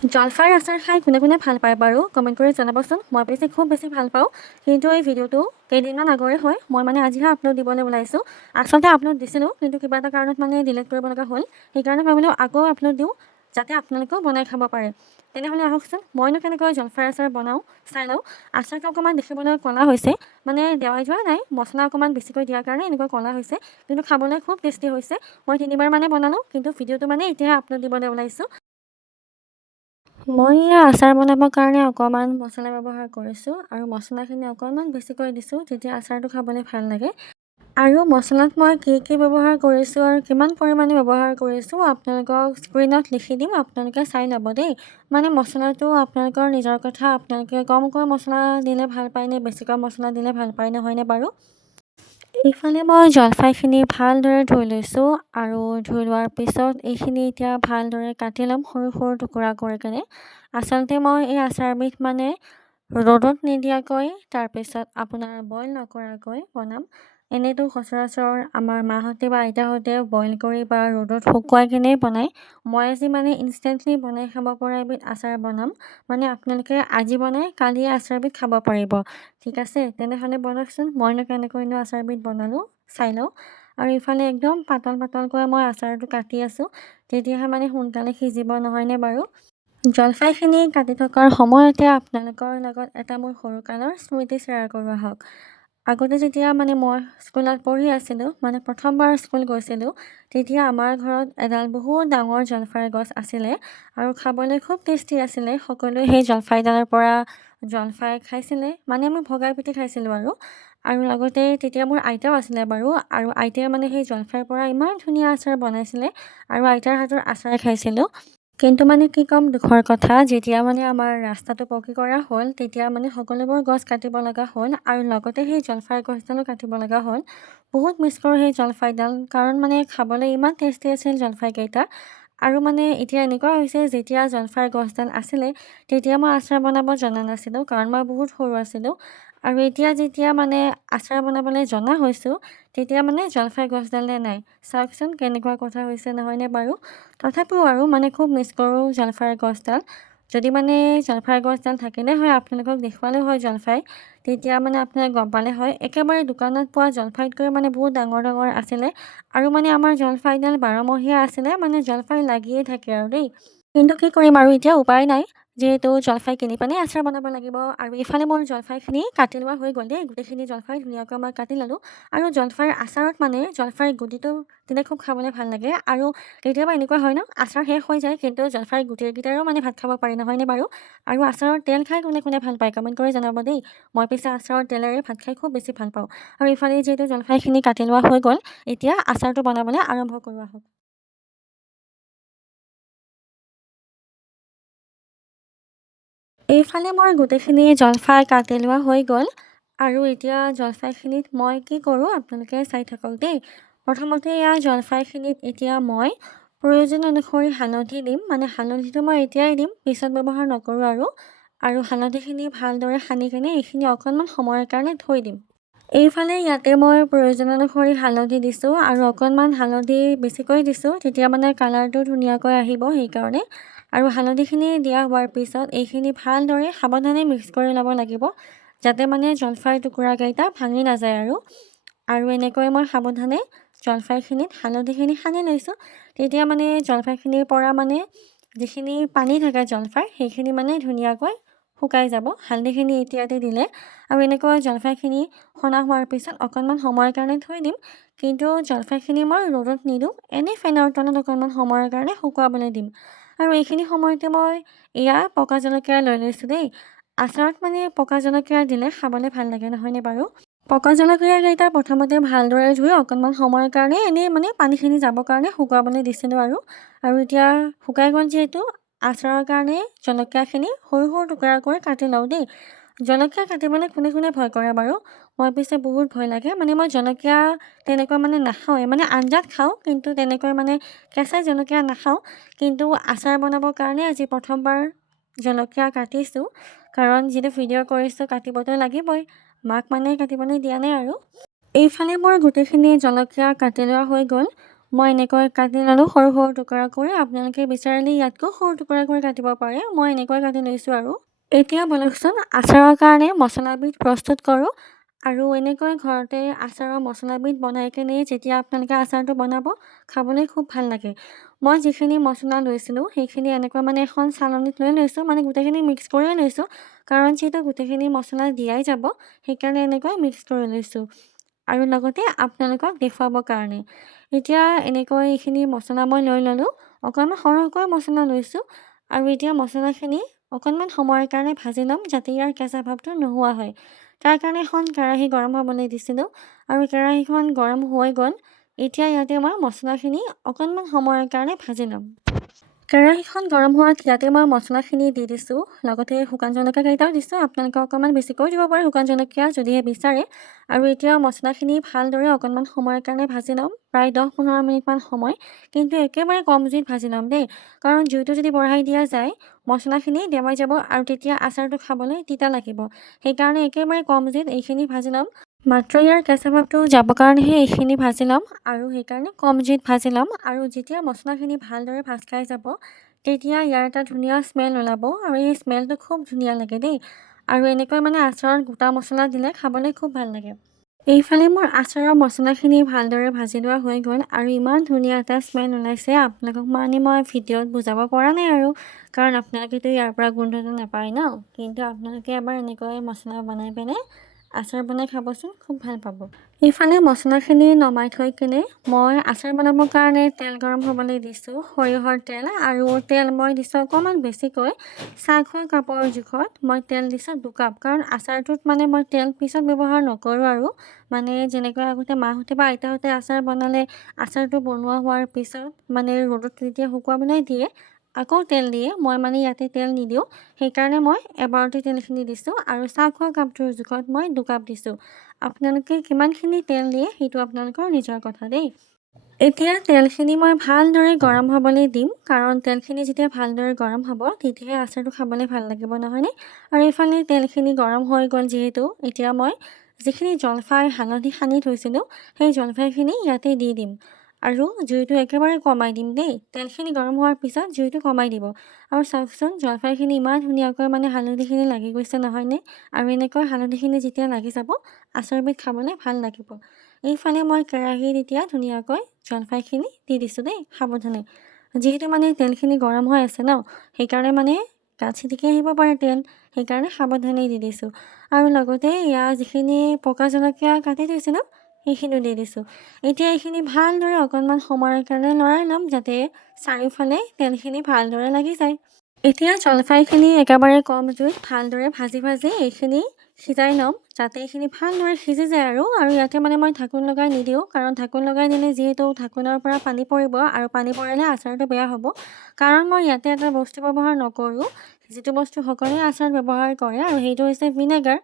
জলফাইৰ আচাৰ খাই কোনে কোনে ভাল পায় বাৰু কমেণ্ট কৰি জনাবচোন। মই পিছে খুব বেছি ভাল পাওঁ, কিন্তু এই ভিডিঅ'টো কেইদিনমান আগৰে হয়। মই মানে আজিহে আপলোড দিবলৈ ওলাইছোঁ। আচলতে আপলোড দিছিলোঁ, কিন্তু কিবা এটা কাৰণত মানে ডিলিট কৰিব লগা হ'ল। সেইকাৰণে ভাবিলোঁ আকৌ আপলোড দিওঁ, যাতে আপোনালোকেও বনাই খাব পাৰে। তেনেহ'লে আহকচোন, মইনো কেনেকৈ জলফাইৰ আচাৰ বনাওঁ চাই লওঁ। আচাৰটো অকণমান দেখিবলৈ ক'লা হৈছে, মানে দেৱাই যোৱা নাই, মছলা অকণমান বেছিকৈ দিয়াৰ কাৰণে এনেকুৱা ক'লা হৈছে, কিন্তু খাবলৈ খুব টেষ্টি হৈছে। মই 3বাৰ মানে বনালোঁ, কিন্তু ভিডিঅ'টো মানে এতিয়াহে আপলোড দিবলৈ ওলাইছোঁ। মই আচাৰ বনাবৰ কাৰণে অকণমান মছলা ব্যৱহাৰ কৰিছোঁ, আৰু মছলাখিনি অকণমান বেছিকৈ দিছোঁ, তেতিয়া আচাৰটো খাবলৈ ভাল লাগে। আৰু মছলাত মই কি কি ব্যৱহাৰ কৰিছোঁ আৰু কিমান পৰিমাণে ব্যৱহাৰ কৰিছোঁ আপোনালোকক স্ক্ৰীণত লিখি দিম, আপোনালোকে চাই ল'ব দেই। মানে মছলাটো আপোনালোকৰ নিজৰ কথা, আপোনালোকে কমকৈ মছলা দিলে ভাল পায়নে বেছিকৈ মছলা দিলে ভাল পায় নহয়নে বাৰু। এইফালে মই জলফাইখিনি ভালদৰে ধুই লৈছোঁ, আৰু ধুই লোৱাৰ পিছত এইখিনি এতিয়া ভালদৰে কাটি ল'ম সৰু সৰু টুকুৰা কৰি কেনে। আচলতে মই এই আচাৰবিধ মানে ৰ'দত নিদিয়াকৈ, তাৰপিছত আপোনাৰ বইল নকৰাকৈ বনাম। এনেইতো সচৰাচৰ আমাৰ মাহঁতে বা আইতাহঁতে বইল কৰি বা ৰ'দত শুকুৱাই কিনে বনায়। মই আজি মানে ইনষ্টেণ্টলি বনাই খাব পৰা এবিধ আচাৰ বনাম। মানে আপোনালোকে আজি বনাই কালিয়ে আচাৰবিধ খাব পাৰিব। ঠিক আছে, তেনেহ'লে বনাওকচোন। মইনো কেনেকৈনো আচাৰবিধ বনালোঁ চাই লওঁ। আৰু ইফালে একদম পাতল পাতলকৈ মই আচাৰটো কাটি আছোঁ, তেতিয়াহে মানে সোনকালে সিজিব নহয়নে বাৰু। জলফাইখিনি কাটি থকাৰ সময়তে আপোনালোকৰ লগত এটা মোৰ সৰুকালৰ স্মৃতি শ্বেয়াৰ কৰোঁ আহক। আগতে যেতিয়া মানে মই স্কুলত পঢ়ি আছিলোঁ, মানে প্ৰথমবাৰ স্কুল গৈছিলোঁ, তেতিয়া আমাৰ ঘৰত এডাল বহুত ডাঙৰ জলফাইৰ গছ আছিলে, আৰু খাবলৈ খুব টেষ্টি আছিলে। সকলোৱে সেই জলফাইডালৰ পৰা জলফাই খাইছিলে, মানে আমি ভগাই পিটি খাইছিলোঁ আৰু লগতে তেতিয়া মোৰ আইতাও আছিলে বাৰু, আৰু আইতাই মানে সেই জলফাইৰ পৰা ইমান ধুনীয়া আচাৰ বনাইছিলে, আৰু আইতাৰ হাতৰ আচাৰ খাইছিলোঁ। কিন্তু মানে কি ক'ম, দুখৰ কথা, যেতিয়া মানে আমাৰ ৰাস্তাটো পকী কৰা হ'ল, তেতিয়া মানে সকলোবোৰ গছ কাটিব লগা হ'ল, আৰু লগতে সেই জলফাই গছডালো কাটিব লগা হ'ল। বহুত মিছ কৰোঁ সেই জলফাইডাল, কাৰণ মানে খাবলৈ ইমান টেষ্টি আছিল জলফাইকেইটা। আৰু মানে এতিয়া এনেকুৱা হৈছে, যেতিয়া জলফাইৰ গছডাল আছিলে, তেতিয়া মই আচাৰ বনাব জনা নাছিলোঁ, কাৰণ মই বহুত সৰু আছিলোঁ। আৰু এতিয়া যেতিয়া মানে আচাৰ বনাবলৈ জনা হৈছোঁ, তেতিয়া মানে জলফাই গছডালে নাই। চাওকচোন কেনেকুৱা কথা হৈছে নহয়নে বাৰু। তথাপিও আৰু মানে খুব মিছ কৰোঁ জলফাইৰ গছডাল। যদি মানে জলফাইৰ গছডাল থাকিলে হয়, আপোনালোকক দেখুৱালে হয় জলফাই, তেতিয়া মানে আপোনালোকে গম পালে হয়, একেবাৰে দোকানত পোৱা জলফাইতকৈ মানে বহুত ডাঙৰ ডাঙৰ আছিলে। আৰু মানে আমাৰ জলফাইডাল 12মহীয়া আছিলে, মানে জলফাই লাগিয়ে থাকে আৰু দেই। কিন্তু কি কৰিম আৰু, এতিয়া উপায় নাই, যিহেতু জলফাই কিনি পানি আচাৰ বনাব লাগিব। আৰু ইফালে মোৰ জলফাইখিনি কাটি লোৱা হৈ গ'ল দেই, গোটেইখিনি জলফাই ধুনীয়াকৈ মই কাটি ল'লোঁ। আৰু জলফাইৰ আচাৰত মানে জলফাইৰ গুটিটো দিলে খুব খাবলৈ ভাল লাগে। আৰু কেতিয়াবা এনেকুৱা হয় ন, আচাৰ শেষ হৈ যায়, কিন্তু জলফাইৰ গুটিকেইটাৰো মানে ভাত খাব পাৰি নহয়নে বাৰু। আৰু আচাৰৰ তেল খাই কোনে কোনে ভাল পায় কমেণ্ট কৰি জনাব দেই। মই পিছে আচাৰৰ তেলেৰে ভাত খাই খুব বেছি ভাল পাওঁ। আৰু ইফালে যিহেতু জলফাইখিনি কাটি লোৱা হৈ গ'ল, এতিয়া আচাৰটো বনাবলৈ আৰম্ভ কৰোঁ আহক। এইফালে মই গোটেইখিনি জলফাই কাটি লোৱা হৈ গ'ল, আৰু এতিয়া জলফাইখিনিত মই কি কৰোঁ আপোনালোকে চাই থাকক দেই। প্ৰথমতে এয়া জলফাইখিনিত এতিয়া মই প্ৰয়োজন অনুসৰি হালধি দিম, মানে হালধিটো মই এতিয়াই দিম, পিছত ব্যৱহাৰ নকৰোঁ আৰু হালধিখিনি ভালদৰে সানি কিনে এইখিনি অকণমান সময়ৰ কাৰণে থৈ দিম। এইফালে ইয়াতে মই প্ৰয়োজন অনুসৰি হালধি দিছোঁ, আৰু অকণমান হালধি বেছিকৈ দিছোঁ, তেতিয়া মানে কালাৰটো ধুনীয়াকৈ আহিব সেইকাৰণে। আৰু হালধিখিনি দিয়া হোৱাৰ পিছত এইখিনি ভালদৰে সাৱধানে মিক্স কৰি ল'ব লাগিব, যাতে মানে জলফাইৰ টুকুৰাকেইটা ভাঙি নাযায় আৰু এনেকৈ মই সাৱধানে জলফাইখিনিত হালধিখিনি সানি লৈছোঁ। তেতিয়া মানে জলফাইখিনিৰ পৰা মানে যিখিনি পানী থাকে জলফাইৰ, সেইখিনি মানে ধুনীয়াকৈ শুকাই যাব হালধিখিনি এতিয়াতে দিলে। আৰু এনেকৈ জলফাইখিনি সনা হোৱাৰ পিছত অকণমান সময়ৰ কাৰণে থৈ দিম, কিন্তু জলফাইখিনি মই ৰ'দত নিদিওঁ, এনেই ফেনৰ তলত অকণমান সময়ৰ কাৰণে শুকুৱাবলৈ দিম। আৰু এইখিনি সময়তে মই এয়া পকা জলকীয়া লৈ লৈছোঁ দেই। আচাৰত মানে পকা জলকীয়া দিলে খাবলৈ ভাল লাগে নহয়নে বাৰু। পকা জলকীয়াকেইটা প্ৰথমতে ভালদৰে ধুই অকণমান সময়ৰ কাৰণে এনেই মানে পানীখিনি যাবৰ কাৰণে শুকুৱাবলৈ দিছিলোঁ আৰু এতিয়া শুকাই গ'ল যিহেতু, আচাৰৰ কাৰণে জলকীয়াখিনি সৰু সৰু টুকুৰা কৰি কাটি লওঁ দেই। জলকীয়া কাটিবলৈ কোনে কোনে ভয় কৰে বাৰু, মই পিছে বহুত ভয় লাগে, মানে মই জলকীয়া তেনেকৈ মানে নাখাওঁৱে, মানে আঞ্জাত খাওঁ, কিন্তু তেনেকৈ মানে কেঁচা জলকীয়া নাখাওঁ। কিন্তু আচাৰ বনাবৰ কাৰণে আজি প্ৰথমবাৰ জলকীয়া কাটিছোঁ, কাৰণ যিটো ভিডিঅ' কৰিছোঁ কাটিবতো লাগিবই, মাক মানে কাটিবলৈ দিয়া নাই আৰু। এইফালে মোৰ গোটেইখিনি জলকীয়া কাটি লোৱা হৈ গ'ল। মই এনেকৈ কাটি ল'লোঁ সৰু সৰু টুকুৰা কৰি। আপোনালোকে বিচাৰিলে ইয়াতকৈ সৰু টুকুৰা কৰি কাটিব পাৰে। মই এনেকৈ কাটি লৈছোঁ আৰু। এতিয়া বলকচোন আচাৰৰ কাৰণে মছলাবিধ প্ৰস্তুত কৰোঁ। আৰু এনেকৈ ঘৰতে আচাৰৰ মছলাবিধ বনাই কিনে যেতিয়া আপোনালোকে আচাৰটো বনাব, খাবলৈ খুব ভাল লাগে। মই যিখিনি মছলা লৈছিলোঁ সেইখিনি এনেকৈ মানে এখন চালনীত লৈ লৈছোঁ, মানে গোটেইখিনি মিক্স কৰিয়ে লৈছোঁ। কাৰণ যিহেতু গোটেইখিনি মছলা দিয়াই যাব, সেইকাৰণে এনেকৈ মিক্স কৰি লৈছোঁ। আৰু লগতে আপোনালোকক দেখুৱাবৰ কাৰণে। এতিয়া এনেকৈ এইখিনি মছলা মই লৈ ল'লোঁ। অকণমান সৰহকৈ মছলা লৈছোঁ। আৰু এতিয়া মছলাখিনি অকণমান সময়ৰ কাৰণে ভাজি ল'ম, যাতে ইয়াৰ কেঁচা ভাৱটো নোহোৱা হয়। তাৰ কাৰণে এখন কেৰাহী গৰম হ'বলৈ দিছিলোঁ। আৰু কেৰাহীখন গৰম হৈ গ'ল। এতিয়া ইয়াতে মই মছলাখিনি অকণমান সময়ৰ কাৰণে ভাজি ল'ম। কেৰাহীখন গৰম হোৱাত ইয়াতে মই মছলাখিনি দি দিছোঁ। লগতে শুকান জলকীয়া কেইটাও দিছোঁ। আপোনালোকে অকণমান বেছিকৈ দিব পাৰে শুকান জলকীয়া যদিহে বিচাৰে। আৰু এতিয়া মছলাখিনি ভালদৰে অকণমান সময়ৰ কাৰণে ভাজি ল'ম, প্ৰায় 10-15 মিনিটমান সময়। কিন্তু একেবাৰে কম জুইত ভাজি ল'ম দেই। কাৰণ জুইটো যদি বঢ়াই দিয়া যায়, মছলাখিনি ডেমাই যাব আৰু তেতিয়া আচাৰটো খাবলৈ তিতা লাগিব। সেইকাৰণে একেবাৰে কম জুইত এইখিনি ভাজি ল'ম। মাত্ৰ ইয়াৰ কেঁচা ভাৱটো যাবৰ কাৰণেহে এইখিনি ভাজি ল'ম। আৰু সেইকাৰণে কম জুইত ভাজি ল'ম। আৰু যেতিয়া মছলাখিনি ভালদৰে ভাজ খাই যাব, তেতিয়া ইয়াৰ এটা ধুনীয়া স্মেল ওলাব। আৰু এই স্মেলটো খুব ধুনীয়া লাগে দেই। আৰু এনেকৈ মানে আচাৰত গোটা মছলা দিলে খাবলৈ খুব ভাল লাগে। এইফালে মোৰ আচাৰৰ মছলাখিনি ভালদৰে ভাজি লোৱা হৈ গ'ল। আৰু ইমান ধুনীয়া এটা স্মেল ওলাইছে, আপোনালোকক মই ভিডিঅ'ত বুজাব পৰা নাই আৰু। কাৰণ আপোনালোকেতো ইয়াৰ পৰা গোন্ধটো নাপায় ন। কিন্তু আপোনালোকে এবাৰ এনেকৈ মছলা বনাই পিনে আচাৰ বনাই খাবচোন, খুব ভাল পাব। এইফালে মছলাখিনি নমাই থৈ কিনে মই আচাৰ বনাবৰ কাৰণে তেল গৰম হ'বলৈ দিছোঁ, সৰিয়হৰ তেল। আৰু তেল মই দিছোঁ অকণমান বেছিকৈ, চাহ খোৱা কাপৰ জোখত মই তেল দিছোঁ 2 কাপ। কাৰণ আচাৰটোত মানে মই তেল পিছত ব্যৱহাৰ নকৰোঁ আৰু। মানে যেনেকৈ আগতে মাহঁতে বা আইতাহঁতে আচাৰ বনালে, আচাৰটো বনোৱা হোৱাৰ পিছত মানে ৰ'দত যেতিয়া শুকুৱাবলৈ দিয়ে, আকৌ তেল দিয়ে। মই মানে ইয়াতে তেল নিদিওঁ। সেইকাৰণে মই এবাৰতে তেলখিনি দিছোঁ। আৰু চাহ খোৱা কাপটোৰ জোখত মই 2 কাপ দিছোঁ। আপোনালোকে কিমানখিনি তেল দিয়ে সেইটো আপোনালোকৰ নিজৰ কথা দেই। এতিয়া তেলখিনি মই ভালদৰে গৰম হ'বলৈ দিম। কাৰণ তেলখিনি যেতিয়া ভালদৰে গৰম হ'ব, তেতিয়াহে আচাৰটো খাবলৈ ভাল লাগিব, নহয়নে? আৰু এইফালে তেলখিনি গৰম হৈ গ'ল যিহেতু, এতিয়া মই যিখিনি জলফাই হালধি সানি থৈছিলোঁ, সেই জলফাইখিনি ইয়াতে দি দিম। আৰু জুইটো একেবাৰে কমাই দিম দেই। তেলখিনি গৰম হোৱাৰ পিছত জুইটো কমাই দিব। আৰু চাওকচোন জলফাইখিনি ইমান ধুনীয়াকৈ মানে হালধিখিনি লাগি গৈছে, নহয়নে? আৰু এনেকৈ হালধিখিনি যেতিয়া লাগি যাব, আচাৰবিধ খাবলৈ ভাল লাগিব। এইফালে মই কেৰাহীত এতিয়া ধুনীয়াকৈ জলফাইখিনি দি দিছোঁ দেই, সাৱধানে। যিহেতু মানে তেলখিনি গৰম হৈ আছে ন, সেইকাৰণে মানে গাত ছিটিকি আহিব পাৰে তেল। সেইকাৰণে সাৱধানে দি দিছোঁ। আৰু লগতে ইয়াৰ যিখিনি পকা জলকীয়া কাটি থৈছিলোঁ, সেইখিনিও দি দিছোঁ। এতিয়া এইখিনি ভালদৰে অকণমান সময়ৰ কাৰণে লৰাই ল'ম, যাতে চাৰিওফালে তেলখিনি ভালদৰে লাগি যায়। এতিয়া জলফাইখিনি একেবাৰে কম জুইত ভালদৰে ভাজি এইখিনি সিজাই ল'ম, যাতে এইখিনি ভালদৰে সিজি যায় আৰু। আৰু ইয়াতে মানে মই ঢাকোন লগাই নিদিওঁ, কাৰণ ঢাকোন লগাই দিলে যিহেতু ঢাকোনৰ পৰা পানী পৰিব, আৰু পানী পৰিলে আচাৰটো বেয়া হ'ব। কাৰণ মই ইয়াতে এটা বস্তু ব্যৱহাৰ নকৰোঁ, যিটো বস্তু সকলোৱে আচাৰত ব্যৱহাৰ কৰে, আৰু সেইটো হৈছে ভিনেগাৰ।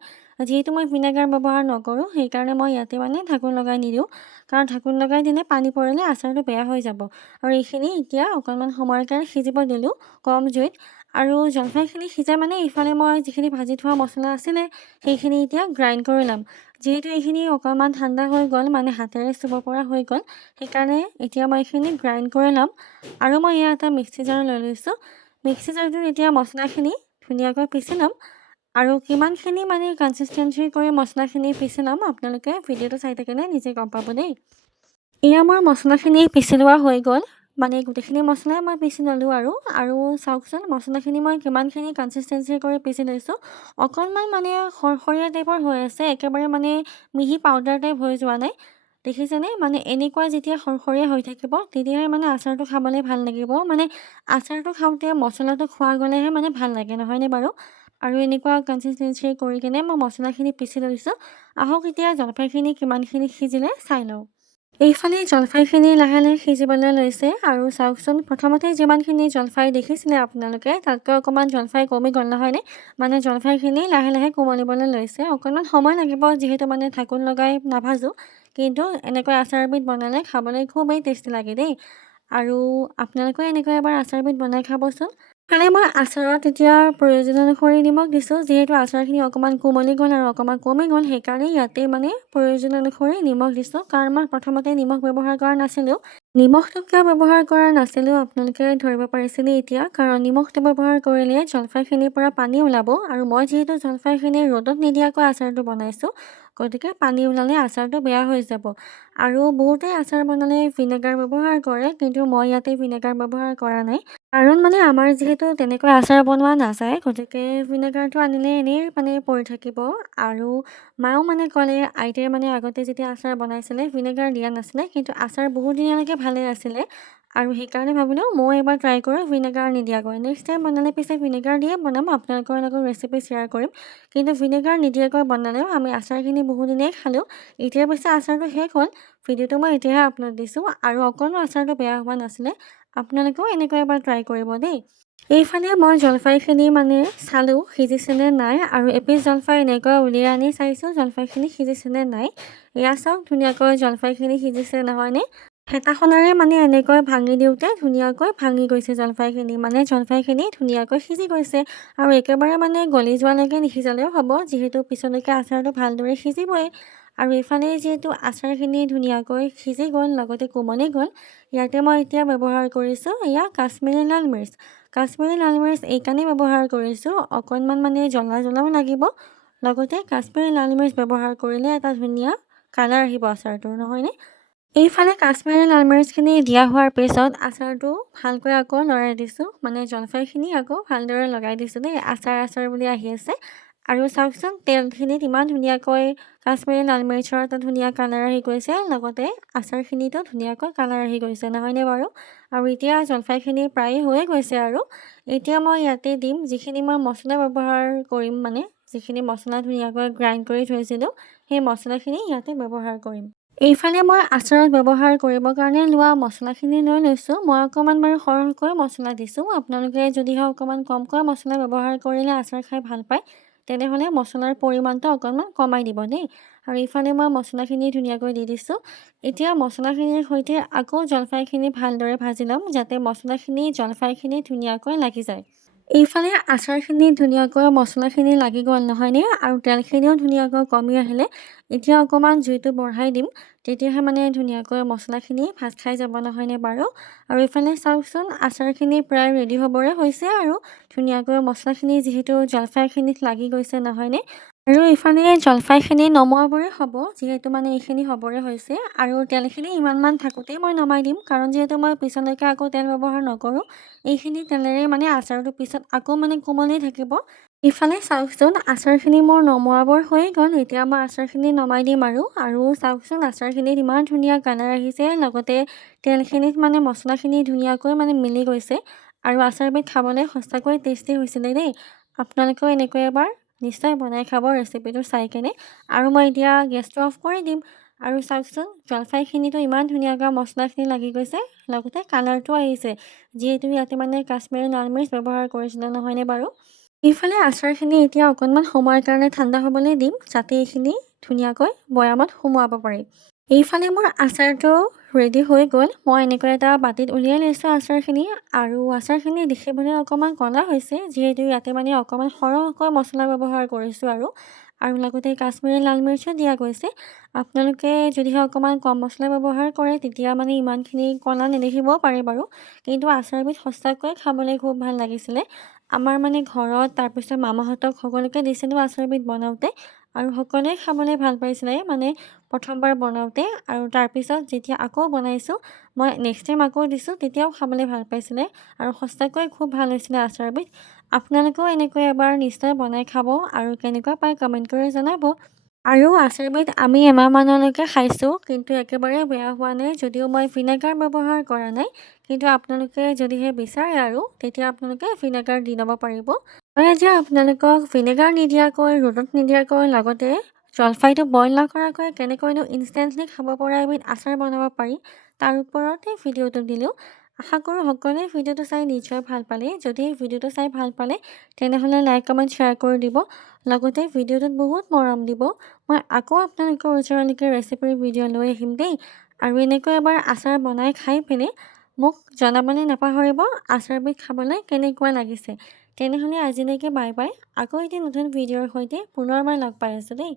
যিহেতু মই ভিনেগাৰ ব্যৱহাৰ নকৰোঁ, সেইকাৰণে মই ইয়াতে মানে ঢাকোন লগাই নিদিওঁ। কাৰণ ঢাকোন লগাই দিলে পানী পৰিলে আচাৰটো বেয়া হৈ যাব। আৰু এইখিনি এতিয়া অকণমান সময়ৰ কাৰণে সিজিব দিলোঁ কম জুইত। আৰু জলফাইখিনি সিজা মানে ইফালে মই যিখিনি ভাজি থোৱা মছলা আছিলে, সেইখিনি এতিয়া গ্ৰাইণ্ড কৰি ল'ম। যিহেতু এইখিনি অকণমান ঠাণ্ডা হৈ গ'ল, মানে হাতেৰে চুব পৰা হৈ গ'ল, সেইকাৰণে এতিয়া মই এইখিনি গ্ৰাইণ্ড কৰি ল'ম। আৰু মই ইয়াত এটা মিক্সি জাৰ লৈ লৈছোঁ। মিক্সি জাৰটোত এতিয়া মছলাখিনি ধুনীয়াকৈ পিচি ল'ম। আৰু কিমানখিনি মানে কনচিষ্টেঞ্চি কৰি মছলাখিনি পিচি ল'ম, আপোনালোকে ভিডিঅ'টো চাই থাকিলে নিজে গম পাব দেই। এয়া মোৰ মছলাখিনি পিচি লোৱা হৈ গ'ল। মানে গোটেইখিনি মছলাই মই পিচি ল'লোঁ আৰু চাওকচোন মছলাখিনি মই কিমানখিনি কনচিষ্টেঞ্চি কৰি পিচি লৈছোঁ। অকণমান মানে খৰখৰীয়া টাইপৰ হৈ আছে, একেবাৰে মানে মিহি পাউডাৰ টাইপ হৈ যোৱা নাই। দেখিছেনে? মানে এনেকুৱা যেতিয়া খৰখৰীয়া হৈ থাকিব, তেতিয়াহে মানে আচাৰটো খাবলৈ ভাল লাগিব। মানে আচাৰটো খাওঁতে মছলাটো খোৱা গ'লেহে মানে ভাল লাগে, নহয়নে বাৰু? আৰু এনেকুৱা কনচিষ্টেঞ্চি কৰি কিনে মই মছলাখিনি পিচি লৈছোঁ। আহক এতিয়া জলফাইখিনি কিমানখিনি সিজিলে চাই লওঁ। এইফালে জলফাইখিনি লাহে লাহে সিজিবলৈ লৈছে। আৰু চাওকচোন প্ৰথমতে যিমানখিনি জলফাই দেখিছিলে আপোনালোকে, তাতকৈ অকণমান জলফাই কমি গ'ল, নহয়নে? মানে জলফাইখিনি লাহে লাহে কোমলিবলৈ লৈছে। অকণমান সময় লাগিব, যিহেতু মানে ঢাকোন লগাই নাভাজোঁ। কিন্তু এনেকৈ আচাৰবিধ বনালে খাবলৈ খুবেই টেষ্টি লাগে দেই। আৰু আপোনালোকেও এনেকৈ এবাৰ আচাৰবিধ বনাই খাবচোন। খালি মই আচাৰত এতিয়া প্ৰয়োজন অনুসৰি নিমখ দিছোঁ। যিহেতু আচাৰখিনি অকণমান কোমলি গ'ল আৰু অকণমান কমি গ'ল, সেইকাৰণে ইয়াতে মানে প্ৰয়োজন অনুসৰি নিমখ দিছোঁ। কাৰণ মই প্ৰথমতে নিমখ ব্যৱহাৰ কৰা নাছিলোঁ। নিমখটো কিয় ব্যৱহাৰ কৰা নাছিলোঁ আপোনালোকে ধৰিব পাৰিছেনে এতিয়া? কাৰণ নিমখটো ব্যৱহাৰ কৰিলে জলফাইখিনিৰ পৰা পানী ওলাব আৰু মই যিহেতু জলফাইখিনি ৰ'দত নিদিয়াকৈ আচাৰটো বনাইছোঁ, গতিকে পানী ওলালে আচাৰটো বেয়া হৈ যাব। আৰু বহুতে আচাৰ বনালে ভিনেগাৰ ব্যৱহাৰ কৰে, কিন্তু মই ইয়াতে ভিনেগাৰ ব্যৱহাৰ কৰা নাই। কাৰণ মানে আমাৰ যিহেতু তেনেকৈ আচাৰ বনোৱা নাযায়, গতিকে ভিনেগাৰটো আনিলে এনেই মানে পৰি থাকিব। আৰু মায়েও মানে ক'লে, আইতাই মানে আগতে যেতিয়া আচাৰ বনাইছিলে ভিনেগাৰ দিয়া নাছিলে, কিন্তু আচাৰ বহুত দিনলৈকে ভালে আছিলে। আৰু সেইকাৰণে ভাবিলোঁ ময়ো এবাৰ ট্ৰাই কৰোঁ ভিনেগাৰ নিদিয়াকৈ। নেক্সট টাইম বনালে পিছে ভিনেগাৰ দিয়ে বনাম, আপোনালোকৰ লগত ৰেচিপি শ্বেয়াৰ কৰিম। কিন্তু ভিনেগাৰ নিদিয়াকৈ বনালেও আমি আচাৰখিনি বহুদিনেই খালোঁ। এতিয়া পিছে আচাৰটো শেষ হ'ল। ভিডিঅ'টো মই এতিয়াহে আপলোড দিছোঁ আৰু অকণো আচাৰটো বেয়া হোৱা নাছিলে। আপোনালোকেও এনেকৈ এবাৰ ট্ৰাই কৰিব দেই। এইফালে মই জলফাইখিনি মানে চালোঁ সিজিছেনে নাই, আৰু এপিচ জলফাই এনেকৈ উলিয়াই আনি চাইছোঁ জলফাইখিনি সিজিছেনে নাই। এয়া চাওক ধুনীয়াকৈ জলফাইখিনি সিজিছে নহয়নে? হেতাখনেৰে মানে এনেকৈ ভাঙি দিওঁতে ধুনীয়াকৈ ভাঙি গৈছে জলফাইখিনি, মানে জলফাইখিনি ধুনীয়াকৈ সিজি গৈছে। আৰু একেবাৰে মানে গলি যোৱালৈকে নিসিজালেও হ'ব, যিহেতু পিছলৈকে আচাৰটো ভালদৰে সিজিবই। আৰু এইফালে যিহেতু আচাৰখিনি ধুনীয়াকৈ সিজি গ'ল, লগতে কোমলি গ'ল, ইয়াতে মই এতিয়া ব্যৱহাৰ কৰিছোঁ এয়া কাশ্মীৰী লাল মিৰ্চ। কাশ্মীৰী লাল মিৰ্চ এইকাৰণেই ব্যৱহাৰ কৰিছোঁ, অকণমান মানে জ্বলা জ্বলাও লাগিব, লগতে কাশ্মীৰী লাল মিৰ্চ ব্যৱহাৰ কৰিলে এটা ধুনীয়া কালাৰ আহিব আচাৰটোৰ, নহয়নে? এইফালে কাশ্মীৰী লাল মিৰ্চখিনি দিয়া হোৱাৰ পিছত আচাৰটো ভালকৈ আকৌ লৰাই দিছোঁ, মানে জলফাইখিনি আকৌ ভালদৰে লগাই দিছোঁ দেই, আচাৰ আচাৰ বুলি আহি আছে। আৰু চাওকচোন তেলখিনিত ইমান ধুনীয়াকৈ কাশ্মীৰী লাল মিৰ্চৰ এটা ধুনীয়া কালাৰ আহি গৈছে, লগতে আচাৰখিনিতো ধুনীয়াকৈ কালাৰ আহি গৈছে নহয়নে বাৰু? আৰু এতিয়া জলফাইখিনি প্ৰায় হৈয়ে গৈছে। আৰু এতিয়া মই ইয়াতে দিম যিখিনি মই মছলা ব্যৱহাৰ কৰিম, মানে যিখিনি মছলা ধুনীয়াকৈ গ্ৰাইণ্ড কৰি থৈছিলোঁ, সেই মছলাখিনি ইয়াতে ব্যৱহাৰ কৰিম। এইফালে মই আচাৰত ব্যৱহাৰ কৰিবৰ কাৰণে লোৱা মছলাখিনি লৈ লৈছোঁ। মই অকণমান বাৰু সৰহকৈ মছলা দিছোঁ। আপোনালোকে যদিহে অকণমান কমকৈ মছলা ব্যৱহাৰ কৰিলে আচাৰ খাই ভাল পায়, তেনেহ'লে মছলাৰ পৰিমাণটো অকণমান কমাই দিব দেই। আৰু ইফালে মই মছলাখিনি ধুনীয়াকৈ দি দিছোঁ। এতিয়া মছলাখিনিৰ সৈতে আকৌ জলফাইখিনি ভালদৰে ভাজি ল'ম, যাতে মছলাখিনি জলফাইখিনি ধুনীয়াকৈ লাগি যায়। এইফালে আচাৰখিনি ধুনীয়াকৈ মছলাখিনি লাগি গ'ল নহয়নে? আৰু তেলখিনিও ধুনীয়াকৈ কমি আহিলে। এতিয়া অকণমান জুইটো বঢ়াই দিম, তেতিয়াহে মানে ধুনীয়াকৈ মছলাখিনি ভাজ খাই যাব নহয়নে বাৰু? আৰু এইফালে চাওকচোন আচাৰখিনি প্ৰায় ৰেডি হ'বৰে হৈছে, আৰু ধুনীয়াকৈ মছলাখিনি যিহেতু জলফাইখিনিত লাগি গৈছে নহয়নে? আৰু ইফালে জলফাইখিনি নমোৱাবৰে হ'ব, যিহেতু মানে এইখিনি হ'বৰে হৈছে। আৰু তেলখিনি ইমানমান থাকোঁতেই মই নমাই দিম, কাৰণ যিহেতু মই পিছলৈকে আকৌ তেল ব্যৱহাৰ নকৰোঁ। এইখিনি তেলেৰে মানে আচাৰটো পিছত আকৌ মানে কোমলি থাকিব। ইফালে চাওকচোন আচাৰখিনি মোৰ নমোৱাবৰ হৈয়ে গ'ল। এতিয়া মই আচাৰখিনি নমাই দিম। আৰু চাওকচোন আচাৰখিনিত ইমান ধুনীয়া কালাৰ আহিছে, লগতে তেলখিনিত মানে মছলাখিনি ধুনীয়াকৈ মানে মিলি গৈছে। আৰু আচাৰবিধ খাবলৈ সঁচাকৈ টেষ্টি হৈছিলে দেই। আপোনালোকেও এনেকৈ এবাৰ নিশ্চয় বনাই খাব ৰেচিপিটো চাই কেনে। আৰু মই এতিয়া গেছটো অফ কৰি দিম। আৰু চাওকচোন জলফাইখিনিতো ইমান ধুনীয়াকৈ মছলাখিনি লাগি গৈছে, লগতে কালাৰটো আহিছে, যিহেতু ইয়াতে মানে কাশ্মীৰী লাল মিৰ্চ ব্যৱহাৰ কৰিছিলোঁ নহয়নে বাৰু? এইফালে আচাৰখিনি এতিয়া অকণমান সময়ৰ কাৰণে ঠাণ্ডা হ'বলৈ দিম, যাতে এইখিনি ধুনীয়াকৈ বৈয়ামত সুমুৱাব পাৰি। এইফালে মোৰ আচাৰটো ৰেডি হৈ গ'ল। মই এনেকৈ এটা বাতিত উলিয়াই লৈছোঁ আচাৰখিনি। আৰু আচাৰখিনি দেখিবলৈ অকণমান ক'লা হৈছে, যিহেতু ইয়াতে মানে অকণমান সৰহকৈ মছলা ব্যৱহাৰ কৰিছোঁ। আৰু লগতে কাশ্মীৰী লাল মিৰ্চো দিয়া গৈছে। আপোনালোকে যদিহে অকণমান কম মছলা ব্যৱহাৰ কৰে, তেতিয়া মানে ইমানখিনি ক'লা নেদেখিবও পাৰে বাৰু। কিন্তু আচাৰবিধ সঁচাকৈ খাবলৈ খুব ভাল লাগিছিলে। আমাৰ মানে ঘৰত, তাৰপিছত মামাহঁতক সকলোকে দিছিলোঁ আচাৰবিধ বনাওঁতে, আৰু সকলোৱে খাবলৈ ভাল পাইছিলে মানে প্ৰথমবাৰ বনাওঁতে। আৰু তাৰপিছত যেতিয়া আকৌ বনাইছোঁ, মই নেক্সট টাইম আকৌ দিছোঁ, তেতিয়াও খাবলৈ ভাল পাইছিলে। আৰু সঁচাকৈ খুব ভাল হৈছিলে আচাৰবিধ। আপোনালোকেও এনেকৈ এবাৰ নিশ্চয় বনাই খাব, আৰু কেনেকুৱা পায় কমেণ্ট কৰি জনাব। আৰু আচাৰবিধ আমি এমাহমানলৈকে খাইছোঁ, কিন্তু একেবাৰে বেয়া হোৱা নাই, যদিও মই ভিনেগাৰ ব্যৱহাৰ কৰা নাই। কিন্তু আপোনালোকে যদিহে বিচাৰে আৰু তেতিয়া আপোনালোকে ভিনেগাৰ দি ল'ব পাৰিব। মই আজি আপোনালোকক ভিনেগাৰ নিদিয়াকৈ, ৰ'দত নিদিয়াকৈ, লগতে জলফাইটো বইল নকৰাকৈ কেনেকৈনো ইনষ্টেণ্টলি খাব পৰা এবিধ আচাৰ বনাব পাৰি, তাৰ ওপৰতে ভিডিঅ'টো দিলোঁ। আশা কৰোঁ সকলোৱে ভিডিঅ'টো চাই নিশ্চয় ভাল পালে। যদি ভিডিঅ'টো চাই ভাল পালে, তেনেহ'লে লাইক কমেণ্ট শ্বেয়াৰ কৰি দিব, লগতে ভিডিঅ'টোত বহুত মৰম দিব। মই আকৌ আপোনালোকৰ ওচৰলৈকে ৰেচিপিৰ ভিডিঅ' লৈ আহিম দেই। আৰু এনেকৈ এবাৰ আচাৰ বনাই খাই পিনে মোক জনাবলৈ নাপাহৰিব আচাৰবিধ খাবলৈ কেনেকুৱা লাগিছে। তেনেহ'লে আজিলৈকে বাই বাই। আকৌ এটি নতুন ভিডিঅ'ৰ সৈতে পুনৰ মই লগ পাই আছোঁ দেই।